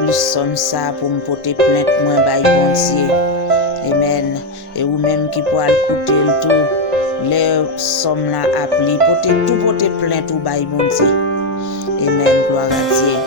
plus somme ça pour me porter plainte moi by bon Dieu. Amen. Et ou même qui pour écouter le tout, les sommes là appelées, porter plainte ou by bon Dieu. Amen. Gloire à Dieu.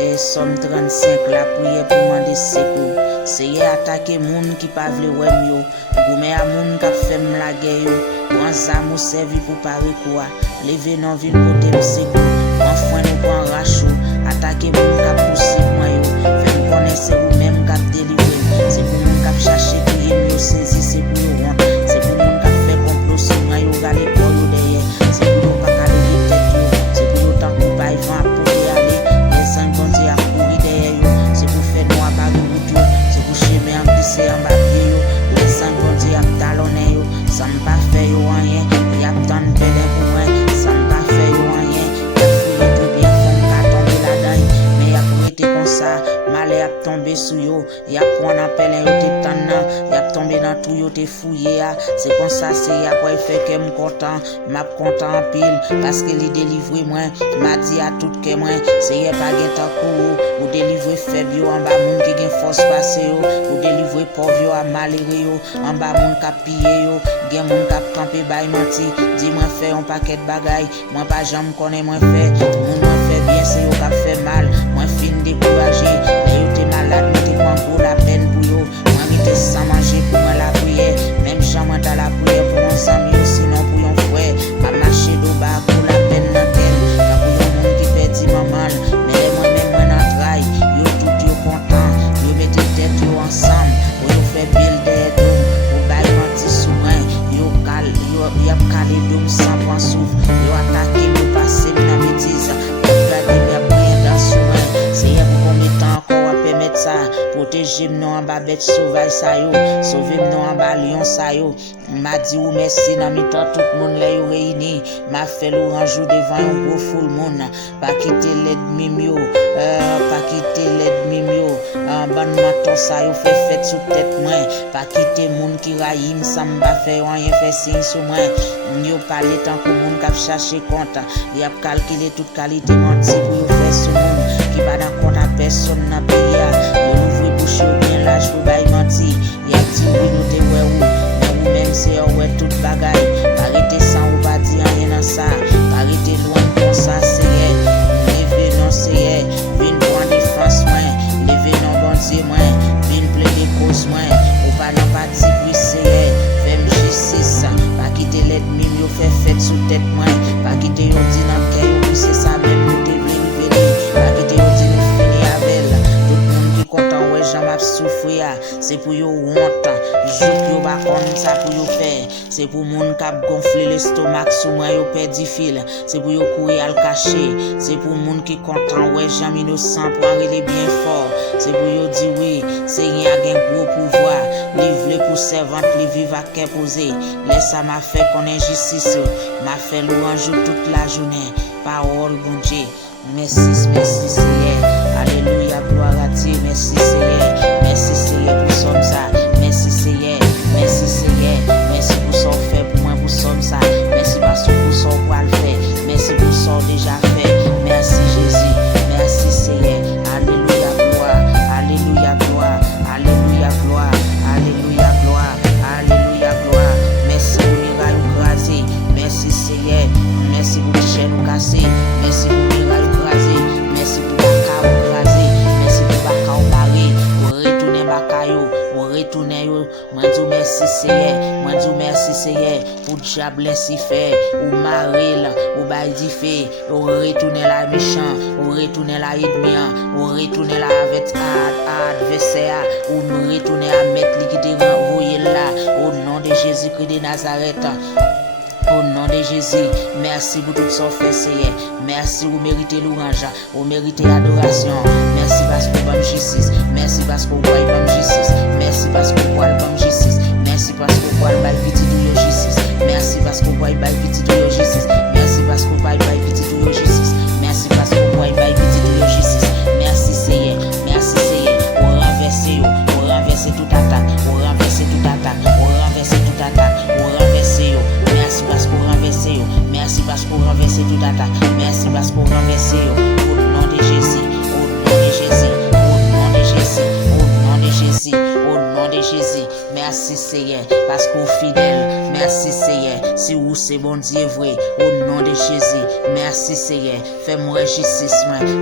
Et Somme 35, la prière pour demander secours. C'est attaquer moun qui pas vle wè yo. Goumen a moun qui fait la guerre yo. Prends zam ou servi pour parer quoi. Lever nan ville pour te secours. Prends foin nous prend rachou. Attaquer moun qui pousse moi yo. Fait nous connaître c'est vous même qui délivrer. C'est pour moun qui chercher qui yo saisi c'est pour yo rendre. C'est pour moun qui fait complot sur moi yo galé pour yo derrière. C'est pour yo pas caler tête yo. C'est pour yo tant pour pas vent pour y aller. Les encontres à courir derrière yo. C'est pour faire noir par route yo. C'est pour chemin en glisser en bas yo. Les encontres à talonner yo. Ça me pas fait yo rien. Y a tant de peine pour moi. Ça me pas fait yo rien. Y a fouillé tout bien comme qu'à tomber là-dedans. Mais y a pour été comme ça. Malé a tombé sous yo. Y a pour un appel yo te tanna. Y a tombé dans tout yo te fouillé. C'est comme ça c'est y a quoi fait que me content. M'a content en pile. Parce que les délivré moi. M'a dit à tout que moi. C'est y a pas gen tan kou. Ou délivrer faible yo. En bas moun qui gen force passé yo. Ou délivrer pauvre yo à malheureux yo. En bas moun ka pillé yo. Gen moun ka campé bay menti. Dis moi fait un paquet de bagaille. Moi pas jamais connais moi fait. Moun moi fait bien c'est yo ka fait mal. Moi fin découragé. Mais yo t'es malade, mais t'es prend pour la peine pour yo. Moi m'étais sans manger pour moi la prière. Même jamais dans la prière pour mon ami sinon pour yon frère. M'a marché d'au bas pour la peine dans tel. Quand pour yon moun qui perdit maman. Mais moi-même moi dans trail. Yo tout yo content. Yo mette tête yo ensemble. Pour yo faire builder dom. Pour bail menti sous moi. Yo a calé dom sans point souffle. Yo attaqué yo passé dans bêtise. Yo gardé mes prières dans sous moi. C'est y'a pour combien de temps encore à permettre ça. Protéger m'non en bas bête sauvage ça yo. Sauver m'non en bas lion ça yo. M'a dit ou merci dans mi-temps tout le monde là yo réuni. M'a fait l'orange devant un gros full monde. Pas quitter l'ennemi yo. Pas quitter l'ennemi yo. En ban matin ça yo fait fête sous tête moi. Pas quitter monde qui raïm ça m'pa faire rien fait signe sur moi. Yo parler tant que monde qui chercher compte. Y a calculé toute qualité menti pour yo faire sur monde qui pas dans compte à personne dans pays. Yo ouvre bouche bien là je bail menti. Y a dit oui nous te ouais ou même c'est ouais toute bagaille. Arrêtez ça ou pas dire rien dans ça. Arrêtez loin comme ça c'est lever non c'est vinn prendre défense moi. Lever non bon Dieu moi. Vinn plaider cause moi. Ou pas non pas dire oui c'est femme justice. Pas quitter l'ennemi yo fait fête sous tête moi. Pas quitter yo dit dans cœur yo c'est ça même nous te lever. Pas quitter yo dit nous finir avec. Tout le monde qui content ouais j'en m'a souffrir. C'est pour yo honte. Jouk yo ba comme ça pour yo faire. C'est pour moun k'ap gonfler l'estomac sous moi yo perdi fil. C'est pour yo courir al cacher. C'est pour moun qui content ouais jamais innocent pour aller bien fort. C'est pour yo dire oui, c'est rien gen gros pouvoir. Livre pour servante, li vive à cœur posé. Laisse ça m'a fait qu'on injustice. M'a fait louange toute la journée. Parole bon Dieu. Merci Seigneur. Alléluia, gloire à Dieu. Merci Seigneur. Merci Seigneur pour somme ça. Merci Seigneur. Merci Seigneur. Merci pour son fait pour moi pour somme ça. Merci parce que pour son quoi le fait. Merci pour son déjà fait. Merci Jésus. Merci Seigneur. Alléluia, gloire. Alléluia, gloire. Alléluia, gloire. Alléluia, gloire. Alléluia, gloire. Merci pour miracle crasé. Merci Seigneur. Merci pour chaîne cassé. Merci pour miracle crasé. Merci pour baka crasé. Merci pour baka barré. Pour retourner baka yo. Pour retourner yo. Moi dis merci Seigneur. Moi dis merci Seigneur. Pour diable si fait. Ou maril. Ou bail di fait. Ou retourner la méchant. Ou retourner la ennemi. Ou retourner la avec adversaire. Ou nous retourner à mettre qui te renvoyer là. Au nom de Jésus-Christ de Nazareth. Au nom de Jésus, merci pour tout ce fait, Seigneur. Merci, vous méritez louange, vous méritez adoration. Merci parce que vous avez justice. Merci parce que vous avez bonne justice. Merci parce que vous avez bonne justice. Merci parce que vous avez petit de justice. Merci parce que vous avez petit de justice. Merci parce que vous avez petit de justice. Merci parce que vous avez petit de justice. Merci, Seigneur. Merci, Seigneur. Vous renversez toute attaque. Vous renversez toute attaque. Vous renversez toute attaque. Vous renversez. Merci parce que vous renversez. Merci parce que vous renversez toute attaque. Merci parce que vous renversez. Au nom de Jésus. Au nom de Jésus. Seigneur, parce qu'on fidèle. Merci Seigneur, si vous c'est bon Dieu vrai, au nom de Jésus. Merci Seigneur, fais-moi justice,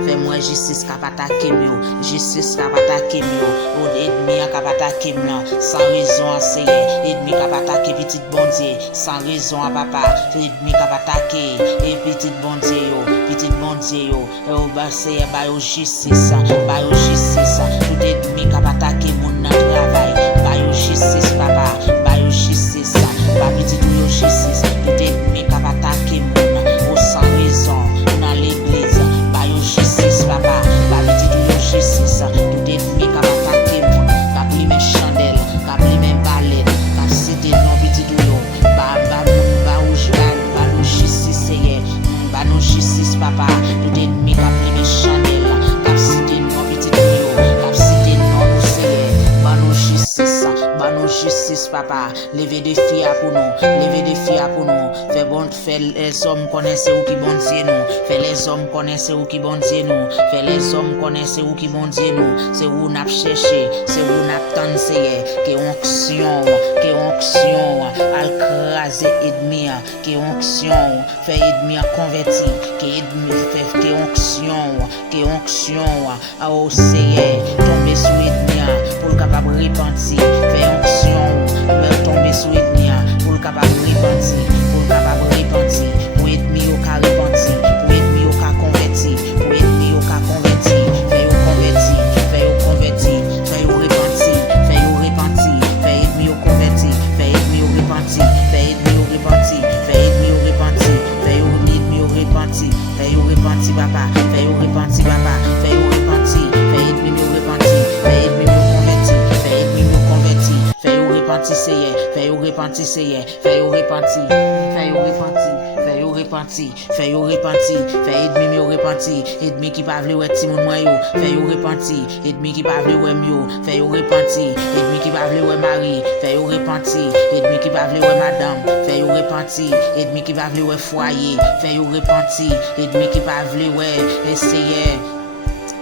fais-moi justice cap attaquer mieux, justice cap attaquer mieux, au ennemi cap attaquer mieux, sans raison Seigneur, ennemi cap attaquer petit bon Dieu, sans raison papa, ennemi cap attaquer, et petit bon Dieu yo, et au bas Seigneur, ba yo justice, tout ennemi cap attaquer mon travail, ba yo justice papa, ba yo justice, ba petit yo justice, tout ennemi cap attaquer mon, sans raison, dans l'église, ba yo justice papa, ba petit yo justice, tout ennemi cap attaquer mon, cap li men chandelle, cap li men balette, cap cité non petit yo, ba ou justice seye, ba nou justice papa, tout ennemi cap li men chandelle, cap cité non petit yo, cap cité non nous seye, ba nou justice papa, lever des filles pour nous, faire les hommes connaissent où qui bon Dieu nous, faire les hommes connaissent où qui bon Dieu nous, faire les hommes connaissent où qui bon Dieu nous, c'est où n'a cherché, c'est où n'a tenté, que onction, al craser ennemi, que onction, fait ennemi converti, que onction, à au Seigneur, tomber sous ennemi, pour le capable repentir, fait onction, tomber sous ennemi, pour le capable repentir, pour ennemi au cas repentir, pour ennemi au cas converti, pour ennemi au cas converti, fait au converti, fait au repentir, fait ennemi au converti, fait ennemi au repentir, fait ennemi au repentir, fait ennemi au repentir, fait au repentir, fait au repentir papa, fait au repentir papa, fait au repentir, fait ennemi au repentir, fait ennemi au converti, fait ennemi au converti, fait au repentir Seigneur, fait au repentir Seigneur, fait au repentir, fait au repentir, fait au repentir, fait ennemi au repentir, ennemi qui pa vle wè ti moun mwen yo, fait au repentir, ennemi qui pa vle wè myo, fait au repentir, ennemi qui pa vle wè mari, fait au repentir, ennemi qui pa vle wè madame, fait au repentir, ennemi qui pa vle wè foyer, fait au repentir, ennemi qui pa vle wè essayer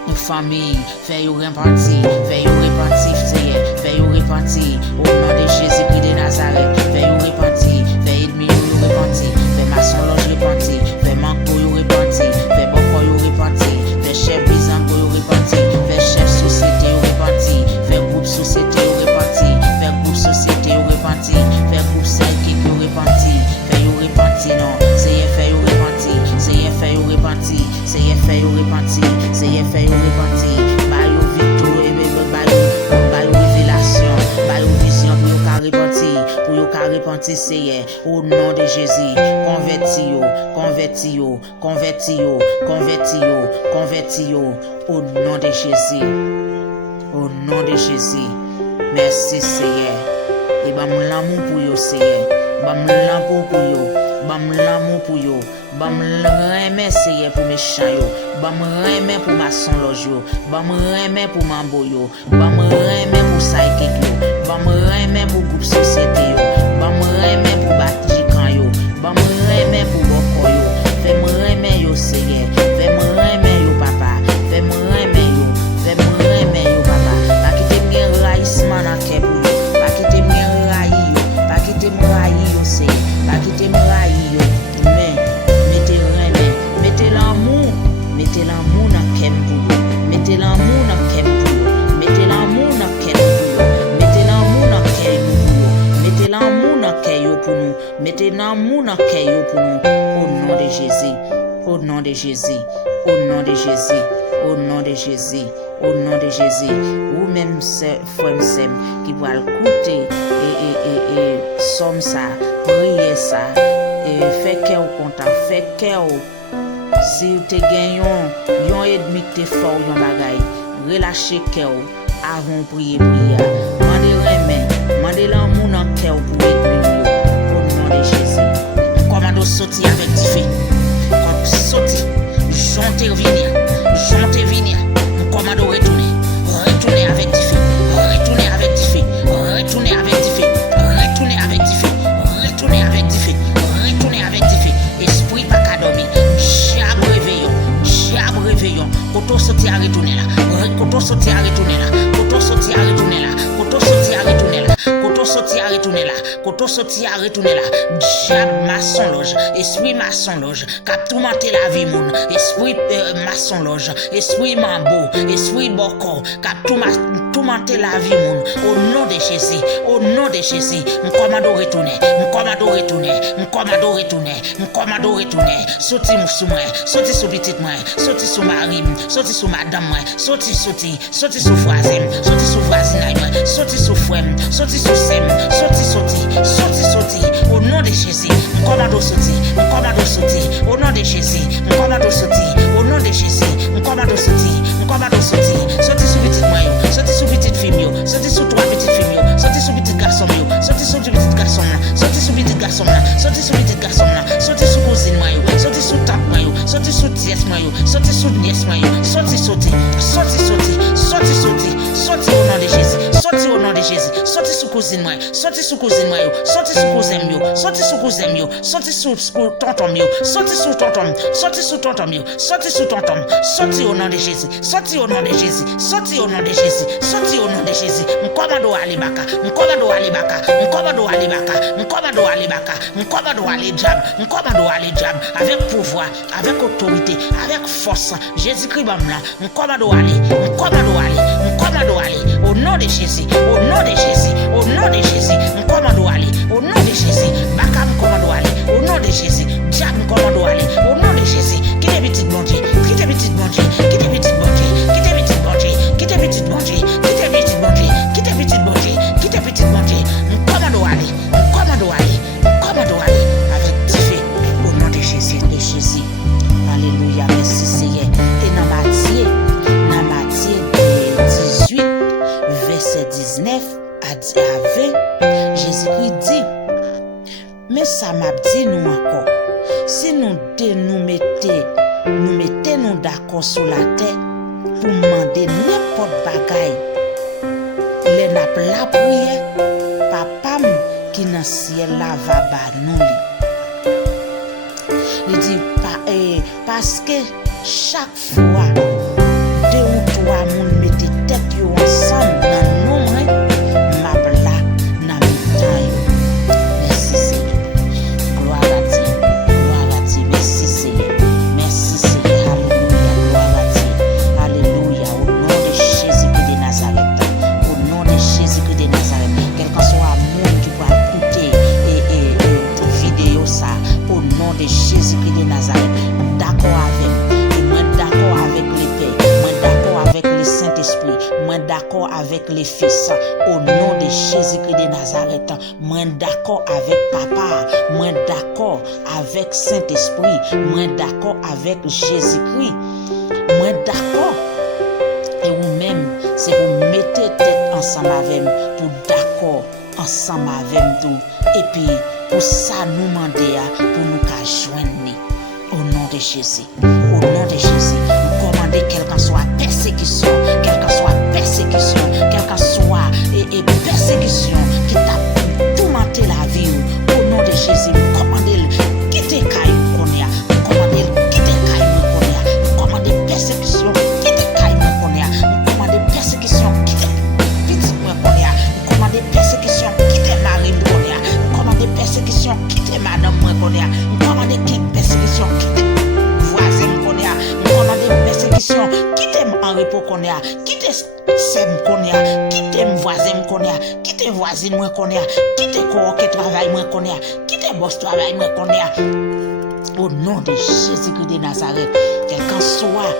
une famille, fait au repentir, Seigneur, fait au repentir, au nom de Jésus-Christ de Nazareth, fait au repentir, fait ennemi au repentir, fait maçon loge repentir, fait manque au repentir, fait boko au repentir, fait chef bizan au repentir, fait chef société au repentir, fait groupe société au repentir, fait groupe société au repentir, fait groupe psychique au repentir, fait au repentir non, Seigneur fait au repentir, Seigneur fait au repentir, Seigneur fait au repentir, Seigneur fait au repentir, bayo victoire bayo révélation, bayo vision pour yo ka repentir Seigneur, au nom de Jésus, converti yo, au nom de Jésus, au nom de Jésus, merci Seigneur, et bam l'amour pour yo Seigneur, bam l'amour pour yo, bam remet Seigneur pour mes chants yo, bam remet pour ma son loge yo, bam remet pour mambo yo, bam remet pour psychic yo, bam remet pour groupe société yo, bam remet pour batikan yo, bam remet pour boko yo, fais me remet yo Seigneur, fais me remet yo papa, fais me remet yo papa, pa kite mgen raïsman nan ke pou yo, pa kite mgen raï yo, pa kite mgen raï yo Seigneur, pa kite mgen raï yo, mais mettez l'amour dans kem pou yo, mettez l'amour dans kem pou yo, mettez l'amour dans kem pou yo, mettez l'amour dans kem pou yo, mettez l'amour dans kem pour nous, mettez l'amour dans kem pour nous, au nom de Jésus, au nom de Jésus, au nom de Jésus, au nom de Jésus, au nom de Jésus, ou même frère qui va écouter et somme ça, prier ça, et fait cœur content, fait cœur. Si vous avez yon ennemi qui est fort, yon bagay, relâchez cœur avant prier. Mandez l'amour dans le cœur pour ennemi au nom de Jésus. Commando sorti avec du feu. Comme sorti, chantez venir. Commando retournez avec du feu. Retournez avec du feu. Retournez avec du feu. Retournez avec du feu. Retournez avec du feu. Retournez avec du feu. Esprit pas qu'à dormir. Diable réveillon. Koto sorti à retourner là. Koto sorti à retourner là. Koto soti a retourner là. Koto soti a retourner là. Diable maçon loge, esprit maçon loge, k'ap tourmenter la vie moun, esprit maçon loge, esprit mambo, esprit boko, k'ap tourmenter la vie moun. Au nom de Jésus, au nom de Jésus, m'commando retourner, m'commando retourner, m'commando retourner, m'commando retourner. Sorti sous moi, sorti sous petite moi, sorti sous mari, sorti sous madame moi, sorti sous voisin, sorti sous voisinage moi, sorti sous frère, sorti sous sem, sorti, au nom de Jésus, m'commando sorti, au nom de Jésus, m'commando sorti, au nom de Jésus, m'commando sorti, sorti sous petite moi, sorti sous petite fille, sorti sous trois petites filles, sorti sous petit garçon, sorti sous petit garçon, sorti sous petit garçon, sorti sous petit garçon, sorti sous cousine moi, sorti sous tante moi, sorti sous tiesse moi, sorti sous nièce moi, sorti au nom de Jésus, sorti au nom de Jésus, sorti sous cousine moi, sorti sous cousin moi, sorti sous cousin mio, sorti sous cousin mio, sorti sous tonton mio, sorti sous tonton, sorti sous tonton mio, sorti sous tonton, sorti au nom de Jésus, sorti au nom de Jésus, sorti au nom de Jésus, sorti au nom de Jésus, m'commando alibaka, m'commando alibaka, m'commando alibaka, m'commando alibaka, m'commando alidjab, m'commando alidjab, avec pouvoir, avec autorité, avec force, Jésus-Christ bamla, m'commando ali, m'commando ali, m'commando ali, au nom de Jésus, au nom de Jésus, au nom de Jésus, m'commando ali, au nom de Jésus, baka m'commando ali, au nom de Jésus, diable m'commando ali, au nom de Jésus, qui est petit bon Dieu, qui est petit bon Dieu, qui est petit bon Dieu, qui est petit bon Dieu, qui est petit bon Dieu, qui est petit bon Dieu, qui est petit bon Dieu, qui est petit bon Dieu, m'commando ali, avec Dieu, au nom de Jésus, alléluia, merci Seigneur, et dans Matthieu 18, verset 19 à 20, Jésus-Christ dit, mais ça m'a dit nous encore, si nous mettons d'accord sur la terre pour demander n'importe bagaille, les nappes la prière, papa qui dans le ciel là va ba nous li. Il dit parce que chaque fois deux ou trois moun mette tête yo ensemble dans nombre m'a là dans mi-temps yo. Merci Seigneur. Gloire à Dieu, merci Seigneur. Merci Seigneur. Alléluia, gloire à Dieu. Alléluia, au nom de Jésus-Christ de Nazareth. Au nom de Jésus-Christ de Nazareth. Quel que soit le monde qui va écouter vidéo ça, au nom de Jésus-Christ de Nazareth. D'accord avec, moi d'accord avec les pères, moi d'accord avec le Saint-Esprit, moi d'accord avec les fils, au nom de Jésus-Christ de Nazareth, moi d'accord avec papa, moi d'accord avec Saint-Esprit, moi d'accord avec Jésus-Christ, moi d'accord, et vous-même, c'est vous mettez tête ensemble avec moi, pour d'accord ensemble avec tout, et puis pour ça nous demander, pour nous joindre. Au nom de Jésus, au nom de Jésus, nous commandons quelle que soit persécution, quelle que soit persécution, quelle que soit persécution qui t'a tourmenté la vie. Au nom de Jésus, nous commandons quitter Caïn Konya, nous commandons quitter Caïn Konya, nous commandons persécution, quitter Caïn Konya, nous commandons persécution, quitter petit Konya, nous commandons persécution, quitter Marie Konya, nous commandons persécution, quitter Madame Konya, nous commandons persécution, quitter voisin Konya, nous commandons persécution, quitter Henri Konya, quitter Sem Konya, quitter voisin Konya, quitter voisine Konya, quitter corps qui travaille Konya, quitter boss travail Konya. Au nom de Jésus-Christ de Nazareth, quelqu'un soit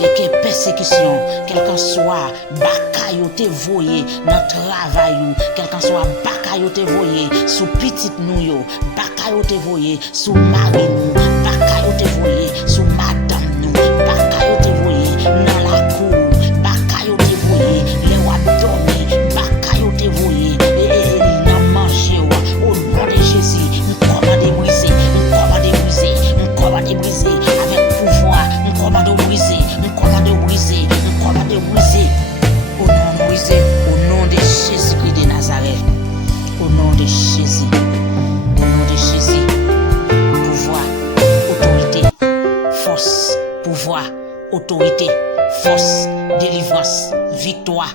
et que persécution, quelqu'un soit bakaille te voyé dans travail, quelqu'un soit bakaille te voyé sous petite nous yo, bakaille te voyé sous mari nous, bakaille te voyé sous madame nous, bakaille te voyé dans la cour, bakaille te voyé les wa dormi, bakaille te voyé et dans manger au nom de Jésus, nous commandons briser, nous commandons briser, nous commandons briser avec pouvoir, nous commandons briser, nous commandons briser, nous commandons briser. Au nom de Jésus-Christ de Nazareth, au nom de Jésus, au nom de Jésus, pouvoir, autorité, force, pouvoir, autorité, force, délivrance, victoire,